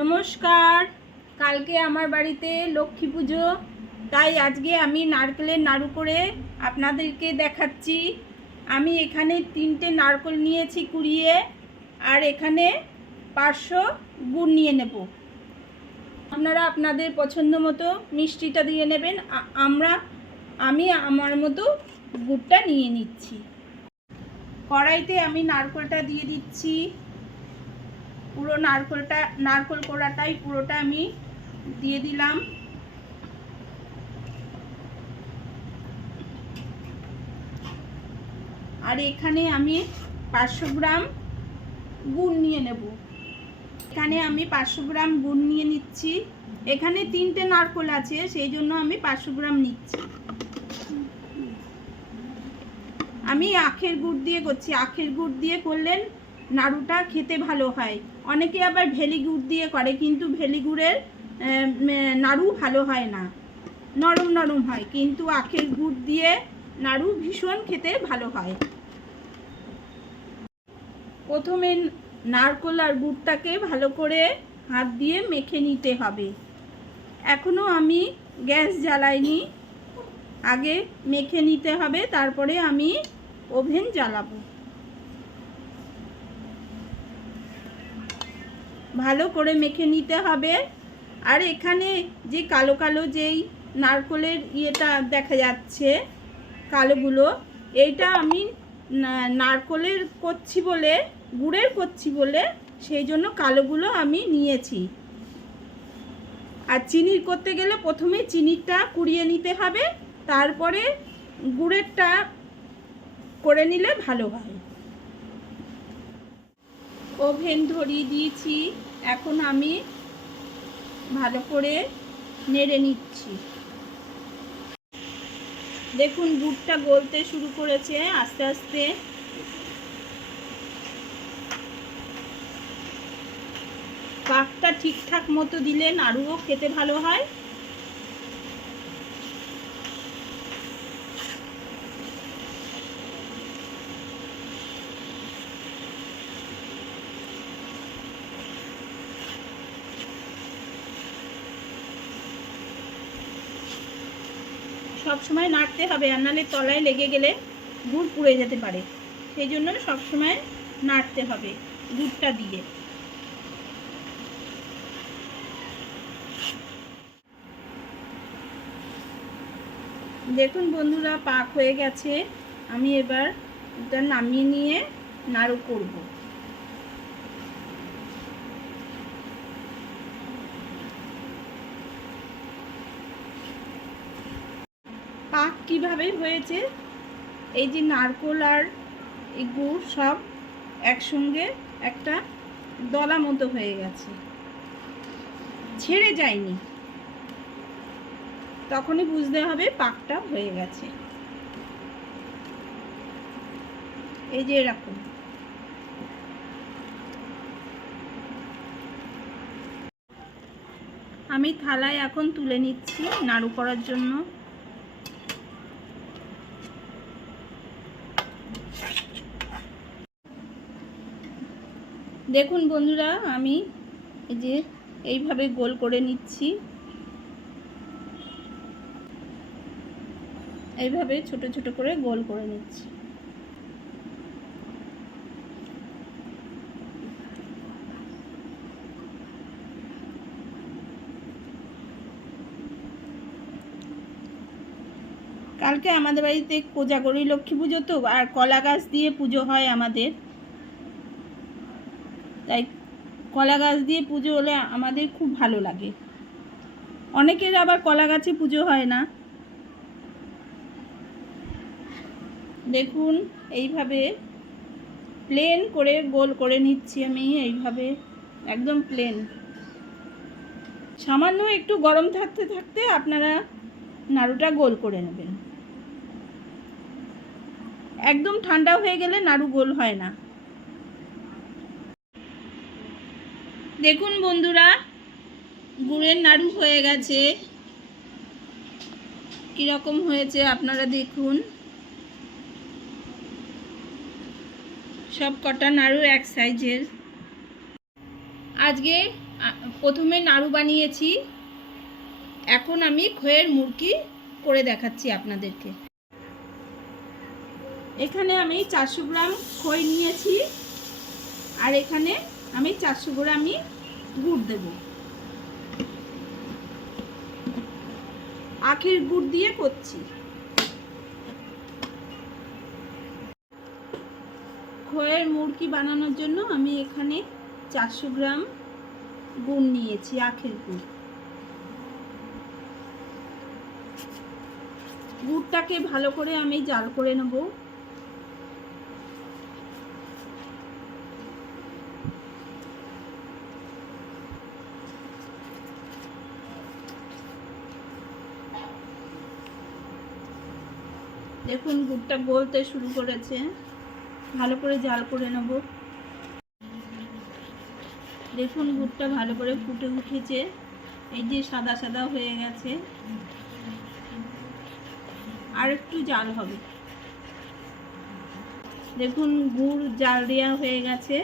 নমস্কার। কালকে আমার বাড়িতে লক্ষ্মী পুজো, তাই আজকে আমি নারকেলের নাড়ু করে আপনাদেরকে দেখাচ্ছি। আমি এখানে তিনটে নারকেল নিয়েছি কুড়িয়ে, আর এখানে পাঁচশো গুড় নিয়ে নেব। আপনারা আপনাদের পছন্দ মতো মিষ্টিটা দিয়ে নেবেন। আমরা, আমি আমার মতো গুড়টা নিয়ে নিচ্ছি। কড়াইতে আমি নারকেলটা দিয়ে দিচ্ছি। পুরো নারকেলটা, নারকেল কোড়াটাই পুরোটা আমি দিয়ে দিলাম। আর এখানে আমি পাঁচশো গ্রাম গুড় নিয়ে নেব। এখানে আমি পাঁচশো গ্রাম গুড় নিয়ে নিচ্ছি। এখানে তিনটে নারকেল আছে, সেই জন্য আমি পাঁচশো গ্রাম নিচ্ছি। আমি আখের গুড় দিয়ে করছি। আখের গুড় দিয়ে করলেন নাড়ুটা খেতে ভালো হয়। অনেকে আবার ভেলি গুড় দিয়ে করে, কিন্তু ভেলি গুড়ের নাড়ু ভালো হয় না। নরম নরম হয়, কিন্তু আখের গুড় দিয়ে নাড়ু ভীষণ খেতে ভালো হয়। প্রথমে নারকোল আর গুড়টাকে ভালো করে হাত দিয়ে মেখে নিতে হবে। এখনও আমি গ্যাস জ্বালাইনি। আগে মেখে নিতে হবে, তারপরে আমি ওভেন জ্বালাবো। ভালো করে মেখে নিতে হবে। আর এখানে যে কালো কালো যেই নারকলের ইয়েটা দেখা যাচ্ছে, কালোগুলো, এইটা আমি নারকলের করছি বলে, গুড়ের করছি বলে সেই জন্য কালোগুলো আমি নিয়েছি। আর চিনির করতে গেলে প্রথমে চিনিটা কুড়িয়ে নিতে হবে, তারপরে গুড়েরটা করে নিলে ভালো হয়। ওভেন ধরিয়ে দিয়েছি। এখন আমি ভালো করে নেড়ে নিচ্ছি। দেখুন গুড়টা গলতে শুরু করেছে আস্তে আস্তে। পাকটা ঠিকঠাক মতো দিলে নাড়ুও খেতে ভালো হয়। সব সময় নাড়তে হবে আর নাহলে তলায় লেগে গেলে গুড় পুড়ে যেতে পারে। সেই জন্য সব সময় নাড়তে হবে গুড়টা দিয়ে। দেখুন বন্ধুরা, পাক হয়ে গেছে। আমি এবার এটা নামিয়ে নিয়ে নাড়ু করব। পাক কীভাবে হয়েছে? এই যে নারকোল আর এই গুড় সব একসঙ্গে একটা দলা মতো হয়ে গেছে। ছেড়ে যায়নি। তখনই বুঝতে হবে পাকটা হয়ে গেছে। এই যে এরকম। আমি থালায় এখন তুলে নিচ্ছি নাড়ু করার জন্য। দেখুন বন্ধুরা, আমি এই যে এইভাবে গোল করে নিচ্ছি। এইভাবে ছোট ছোট করে গোল করে নিচ্ছি। কালকে আমাদের বাড়িতে কোজাগরি লক্ষ্মী পুজো তো, আর কলা গাছ দিয়ে পুজো হয় আমাদের। তাই কলা গাছ দিয়ে পুজো হলে আমাদের খুব ভালো লাগে। অনেকের আবার কলা গাছে পুজো হয় না। দেখুন, এইভাবে প্লেন করে গোল করে নিচ্ছি আমি, এইভাবে একদম প্লেন সামান্য একটু গরম থাকতে থাকতে আপনারা নাড়ুটা গোল করে নেবেন। একদম ঠান্ডা হয়ে গেলে নাড়ু গোল হয় না। দেখুন বন্ধুরা, গুড়ের নাড়ু হয়ে গেছে। কীরকম হয়েছে আপনারা দেখুন। সব কটা নাড়ু এক সাইজের। আজকে প্রথমে নাড়ু বানিয়েছি। এখন আমি খয়ের মুরকি করে দেখাচ্ছি আপনাদেরকে। এখানে আমি চারশো গ্রাম খই নিয়েছি। আর এখানে আমি চারশো গ্রামই গুড় দেব। আখের গুড় দিয়ে করছি। খয়ের মুরকি বানানোর জন্য আমি এখানে চারশো গ্রাম গুড় নিয়েছি, আখের গুড়। গুড়টাকে ভালো করে আমি জাল করে নেব। দেখুন, গুড়টা গলতে শুরু করেছে। ভালো করে জাল করে নেব। দেখুন, গুড়টা ভালো করে ফুটে উঠেছে। এই যে সাদা সাদা হয়ে গেছে। আর একটু জাল হবে। দেখুন, গুড় জাল দেওয়া হয়ে গেছে।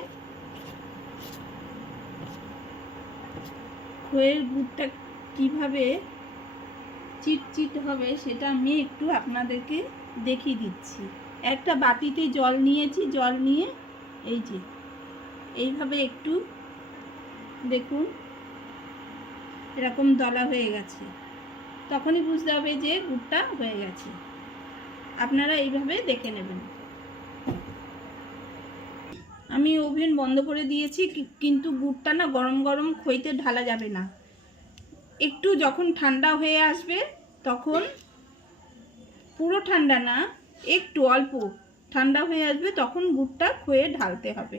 খয়ের গুড়টা কীভাবে চিটচিট হবে, সেটা আমি একটু আপনাদেরকে দেখিয়ে দিচ্ছি। একটা বাটিতে জল নিয়েছি, জল নিয়ে এই যে, এইভাবে একটু দেখুন, এরকম দলা হয়ে গেছে। তখনই বুঝতে হবে যে গুড়টা হয়ে গেছে। আপনারা এইভাবে দেখে নেবেন। আমি ওভেন বন্ধ করে দিয়েছি কিন্তু গুড়টা না গরম গরম খইতে ঢালা যাবে না। একটু যখন ঠান্ডা হয়ে আসবে, তখন পুরো ঠান্ডা না, একটু অল্প। ঠান্ডা হয়ে আসবে তখন গুড়টা খয়ে ঢালতে হবে।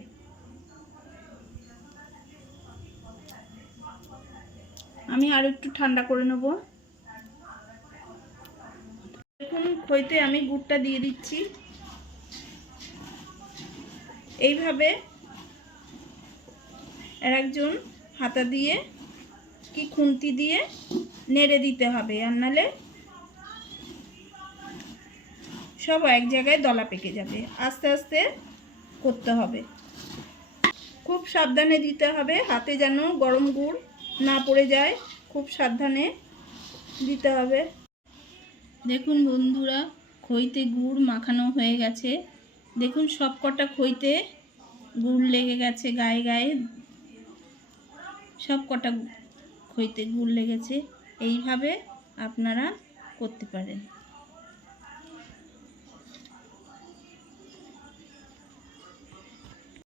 আমি আর একটু ঠান্ডা করে নেব। দেখুন খইতে আমি গুড়টা দিয়ে দিচ্ছি। এইভাবে আর একজন হাতা দিয়ে কি খুন্তি দিয়ে নেড়ে দিতে হবে, আর নালে সব এক জায়গায় দলা পেকে যাবে। আস্তে আস্তে করতে হবে। খুব সাবধানে দিতে হবে। হাতে যেন গরম গুড় না পড়ে যায়, খুব সাবধানে দিতে হবে। দেখুন বন্ধুরা, খইতে গুড় মাখানো হয়ে গেছে। দেখুন সব কটা খইতে গুড় লেগে গেছে গায়ে গায়ে। সব কটা খইতে গুড় লেগেছে। এইভাবে আপনারা করতে পারেন।